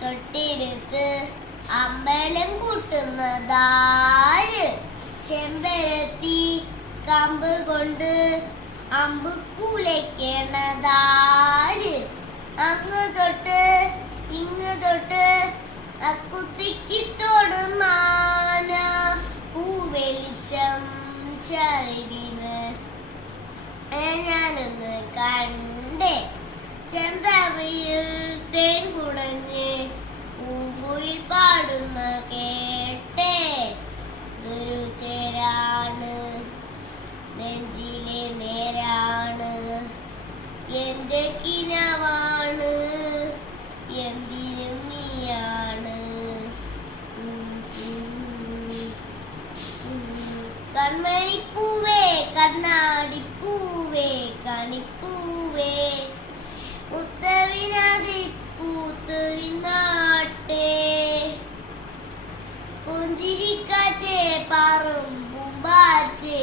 തൊട്ടെടുത്ത് അമ്പലം കൂട്ടുന്നതാര്? ചെമ്പരത്തി കമ്പ് കൊണ്ട് അമ്പ് കുലയ്ക്കണതാര്? അങ്ങ് തൊട്ട് ഇങ്ങ് തൊട്ട് അക്കുത്തിക്ക് തൊടുമാന പൂവെളിച്ചം ചളിവിന് ഞാനൊന്ന് കണ്ടേ. ചെന്തമിഴിൽ തേൻ കുടഞ്ഞ് പൂങ്കുയിൽ പാടുന്ന കേട്ടേ. ഇതൊരു ചേരാണ്, നെഞ്ചിലെ നേരാണ്, എന്റെ കിനാവാണ്, എന്തിനും നീയാണ്. കൺമണിപ്പൂവേ കണ്ണാടിപ്പൂവേ കണിപ്പൂവേ മുത്തവിനാതി പൂത്തുരിന്നാട്ടെ. പുഞ്ചിരിക്കാറ്റേ പാറും പൂമ്പാറ്റേ